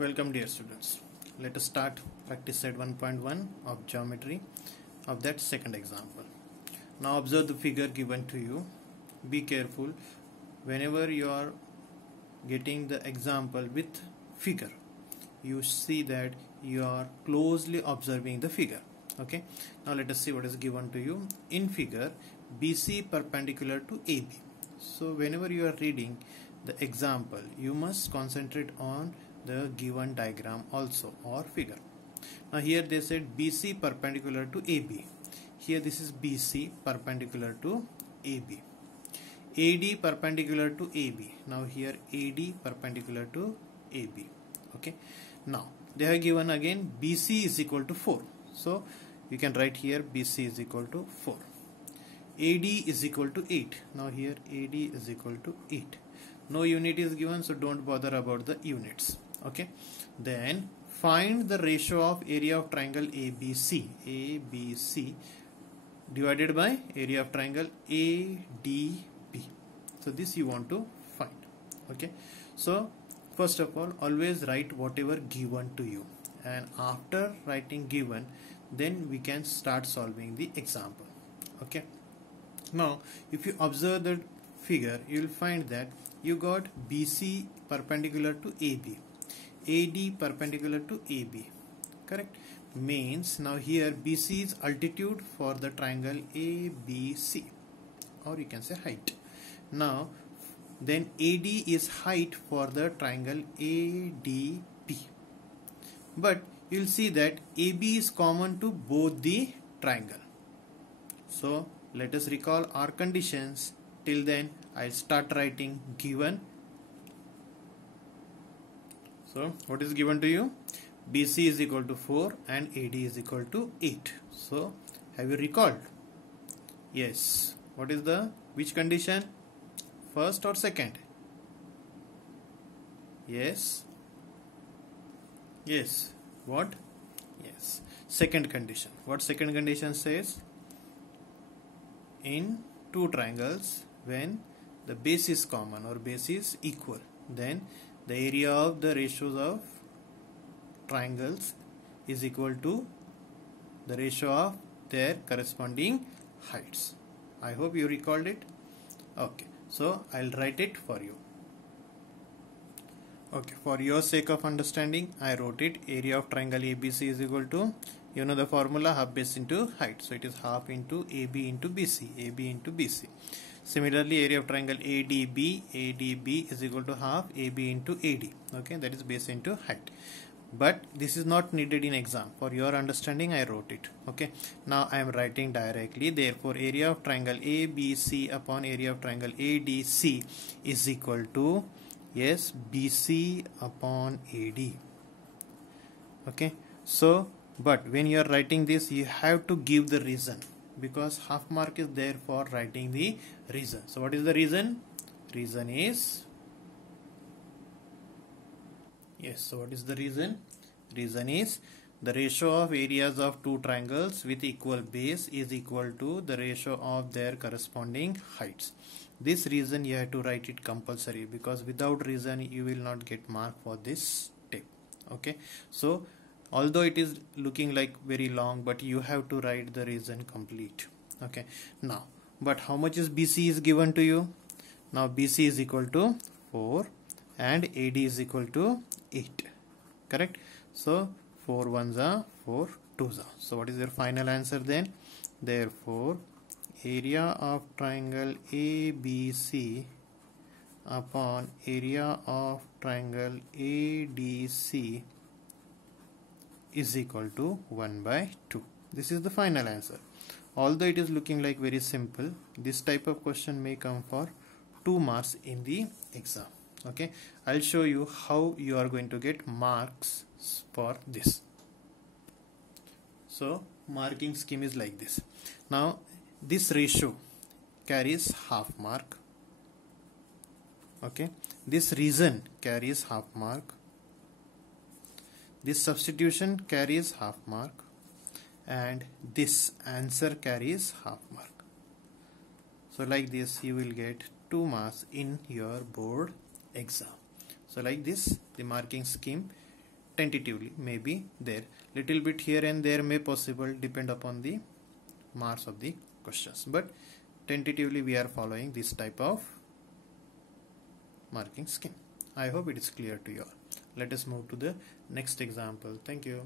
Welcome dear students. Let us start practice set 1.1 of geometry of that second example. Now observe the figure given to you. Be careful whenever you are getting the example with figure. You see that you are closely observing the figure. Okay. Now let us see what is given to you. In figure, BC perpendicular to AB. So whenever you are reading the example, you must concentrate on the given diagram also or figure. Now here they said BC perpendicular to AB. Here this is BC perpendicular to AB. AD perpendicular to AB. Now here AD perpendicular to AB. Okay. Now they have given again BC is equal to 4. So you can write here BC is equal to 4. AD is equal to 8. Now here AD is equal to 8. No unit is given, so don't bother about the units. Okay. Then find the ratio of area of triangle ABC divided by area of triangle ADB. So this you want to find. Okay. So first of all, always write whatever given to you, and after writing given, then we can start solving the example. Okay. Now if you observe the figure, you will find that you got BC perpendicular to AB, AD perpendicular to AB, correct? Means now here BC is altitude for the triangle ABC, or you can say height. Now then AD is height for the triangle ADB, but you will see that AB is common to both the triangle. So let us recall our conditions. Till then I'll start writing given. So what is given to you? BC is equal to 4 and AD is equal to 8. So have you recalled? Yes. What is the which condition? First or second? Yes. Yes. What? Yes. Second condition. What second condition says? In two triangles, when the base is common or base is equal, then the area of the ratios of triangles is equal to the ratio of their corresponding heights. I hope you recalled it. Okay, so I'll write it for you. Okay, for your sake of understanding, I wrote it. Area of triangle ABC is equal to, you know the formula, half base into height. So it is half into AB into BC, AB into BC. Similarly, area of triangle ADB is equal to half AB into AD. Okay, that is base into height. But this is not needed in exam. For your understanding, I wrote it. Okay, now I am writing directly. Therefore, area of triangle ABC upon area of triangle ADC is equal to, yes, BC upon AD. Okay, so but when you are writing this, you have to give the reason, because half mark is there for writing the reason. So what is the reason? Reason is, yes, so what is the reason? Reason is the ratio of areas of two triangles with equal base is equal to the ratio of their corresponding heights. This reason you have to write it compulsory, because without reason you will not get mark for this step. Okay, so although it is looking like very long, but you have to write the reason complete. Okay, now but how much is BC is given to you? Now BC is equal to 4 and AD is equal to 8, correct? So 4 ones are 4 twos are. So what is your final answer then? Therefore area of triangle ABC upon area of triangle ADC is equal to 1 by 2. This is the final answer. Although it is looking like very simple, this type of question may come for 2 marks in the exam. Okay, I'll show you how you are going to get marks for this. So marking scheme is like this. Now this ratio carries half mark. Okay, this reason carries half mark. This substitution carries half mark, and this answer carries half mark. So like this you will get 2 marks in your board exam. So like this the marking scheme tentatively may be there. Little bit here and there may possible, depend upon the marks of the questions, but tentatively we are following this type of marking scheme. I hope it is clear to you all. Let us move to the next example. Thank you.